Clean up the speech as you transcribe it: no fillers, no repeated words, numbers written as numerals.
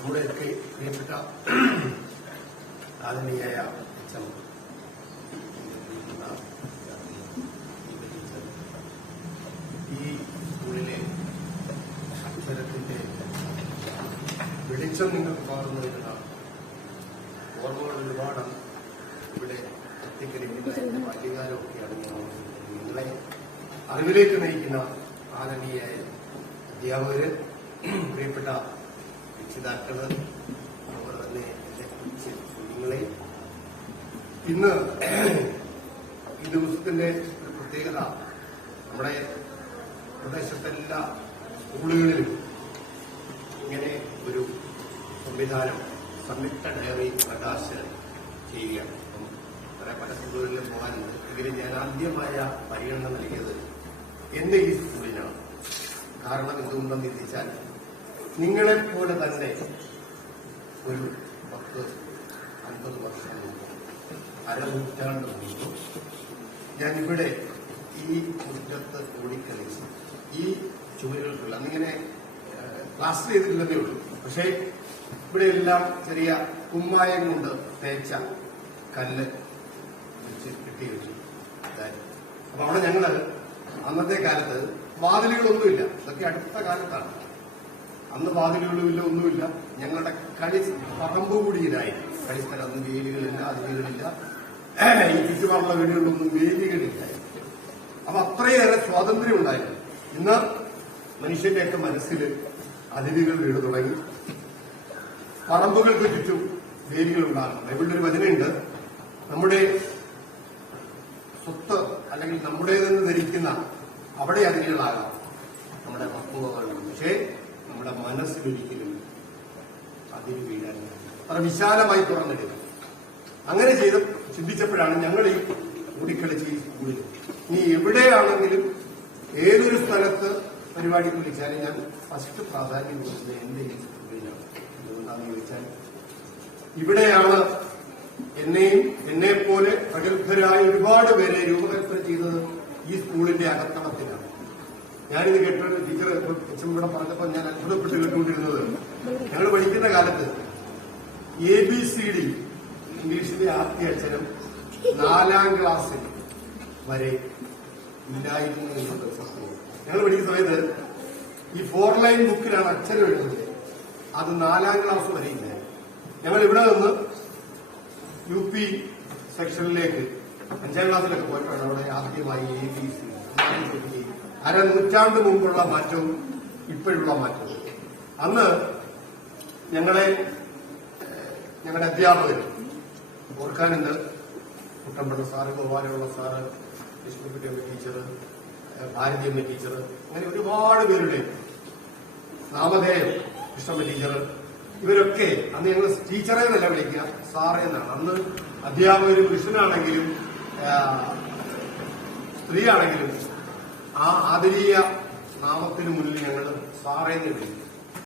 നമ്മുടെയൊക്കെ പ്രിയപ്പെട്ട ആദരണീയായ അച്ഛൻ ഈ സ്കൂളിലെ അക്ഷരത്തിന്റെ വെളിച്ചം നിങ്ങൾക്ക് പകർന്നുവരുന്ന ഓർമ്മകൾ ഒരുപാടാണ് ഇവിടെ എത്തിക്കഴിക്കുന്ന ബാല്യകാലമൊക്കെയാണ് നിങ്ങളെ അറിവിലേക്ക് നയിക്കുന്ന ആദരണീയായ അധ്യാപകര്, പ്രിയപ്പെട്ട രക്ഷിതാക്കള്, അവർ തന്നെ എന്റെ കൊച്ചു കുഞ്ഞുങ്ങളെ. ഇന്ന് ഈ ദിവസത്തിന്റെ ഒരു പ്രത്യേകത, നമ്മുടെ പ്രദേശത്തെല്ലാ സ്കൂളുകളിലും ഇങ്ങനെ ഒരു സംവിധാനം സംയുക്ത ഡയറി പ്രകാശനം ചെയ്യുകയാണ്. പല സ്കൂളുകളിലും പോകാനുണ്ട്. എങ്കിലും ഞാൻ ആദ്യമായ പരിഗണന നൽകിയത് എന്റെ ഈ സ്കൂളിനാണ്. കാരണം എന്തുകൊണ്ടെന്ന് ചിന്തിച്ചാൽ, നിങ്ങളെപ്പോലെ തന്നെ ഒരു 10-50 വർഷം മുമ്പ്, അരനൂറ്റാണ്ട് മുമ്പ് ഞാനിവിടെ ഈ മുറ്റത്ത് ഓടിക്കളിച്ച് ഈ ചുവരുകൾക്കുള്ള അന്നിങ്ങനെ ക്ലാസ് ചെയ്തിട്ടില്ലെന്നേ ഉള്ളൂ. പക്ഷേ ഇവിടെ എല്ലാം ചെറിയ കുമ്മായം കൊണ്ട് തേച്ച കല്ല് വെച്ച് കെട്ടി വെച്ചു. അപ്പൊ അവിടെ ഞങ്ങള് അന്നത്തെ കാലത്ത് വാതിലുകളൊന്നുമില്ല. ഇതൊക്കെ അടുത്ത കാലത്താണ്. അന്ന് വാതിലുകളുമില്ല, ഒന്നുമില്ല. ഞങ്ങളുടെ പറമ്പുകൂടിയിലായി കളിസ്ഥലം. അന്ന് വേലികളില്ല, അതിരുകളില്ല. ഈ ചുറ്റുപാടുള്ള വീടുകളിലൊന്നും വേലികളില്ല. അപ്പൊ അത്രയേറെ സ്വാതന്ത്ര്യം ഉണ്ടായിരുന്നു. ഇന്ന് മനുഷ്യന്റെയൊക്കെ മനസ്സിൽ അതിരുകൾ വീട് തുടങ്ങി. പറമ്പുകൾക്ക് ചുറ്റും വേലികൾ ഉണ്ടാകും. ബൈബിളിൽ ഒരു വചനമുണ്ട്, നമ്മുടെ സ്വത്ത് അല്ലെങ്കിൽ നമ്മുടേതെന്ന് ധരിക്കുന്ന അവിടെ അതിരുകളാകാം നമ്മുടെ വസ്തുവകൾ. പക്ഷേ നമ്മുടെ മനസ്സിലൊരിക്കലും അതിര് വീഴാൻ അത്ര വിശാലമായി തുറന്നിടുക. അങ്ങനെ ചിന്തിച്ചപ്പോഴാണ് ഞങ്ങൾ ഈ ഓടിക്കളിച്ച് ഈ സ്കൂളിൽ ഇനി എവിടെയാണെങ്കിലും ഏതൊരു സ്ഥലത്ത് പരിപാടി വിളിച്ചാലും ഞാൻ ഫസ്റ്റ് പ്രാധാന്യം കൊടുത്തത് എന്റെ ഈ സ്കൂളിലാണ്. എന്തുകൊണ്ടാണെന്ന് ചോദിച്ചാൽ, ഇവിടെയാണ് എന്നെയും എന്നെപ്പോലെ പ്രഗത്ഭരായ ഒരുപാട് പേരെ രൂപകൽപ്പന ചെയ്തത്. ഈ സ്കൂളിന്റെ അകത്തളത്തിലാണ്. ഞാനിത് കേട്ട ടീച്ചർ ഇവിടെ പറഞ്ഞപ്പോൾ ഞാൻ അത്ഭുതപ്പെട്ട് കേട്ടുകൊണ്ടിരുന്നത്, ഞങ്ങൾ പഠിക്കുന്ന കാലത്ത് ABCD ഇംഗ്ലീഷിലെ ആദ്യ അക്ഷരം 4ാം ക്ലാസ്സിൽ വരെ ഇല്ലായിരുന്നു എന്നുള്ള സത്യം. ഞങ്ങൾ പഠിക്കുന്ന സമയത്ത് ഈ 4 ലൈൻ ബുക്കിലാണ് അക്ഷരം എഴുതുന്നത്. അത് 4ാം ക്ലാസ് വരെ ഇല്ല. ഞങ്ങൾ ഇവിടെ നിന്ന് UP സെക്ഷനിലേക്ക് 5ാം ക്ലാസ്സിലൊക്കെ പോയിട്ടാണ് അവിടെ ആദ്യമായി ABC അരനൂറ്റാണ്ട് മുമ്പുള്ള മാറ്റവും ഇപ്പോഴുള്ള മാറ്റവും. അന്ന് ഞങ്ങളുടെ അധ്യാപകർ ഓർക്കാനുണ്ട്. Kuttampuzha sir, ഗോപാലുള്ള sir, Lakshmikuttiyamma teacher, Bharathiyamma teacher, അങ്ങനെ ഒരുപാട് പേരുടെ നാമധേയം കൃഷ്ണമ്മ ടീച്ചർ, ഇവരൊക്കെ അന്ന് ഞങ്ങൾ ടീച്ചറെ എന്നല്ല വിളിക്കുക, സാറേ എന്നാണ്. അന്ന് അധ്യാപകരും പുരുഷനാണെങ്കിലും സ്ത്രീയാണെങ്കിലും ആ ആദരീയ നാമത്തിന് മുന്നിൽ ഞങ്ങൾ സാറേന്ന് വിളിക്കും.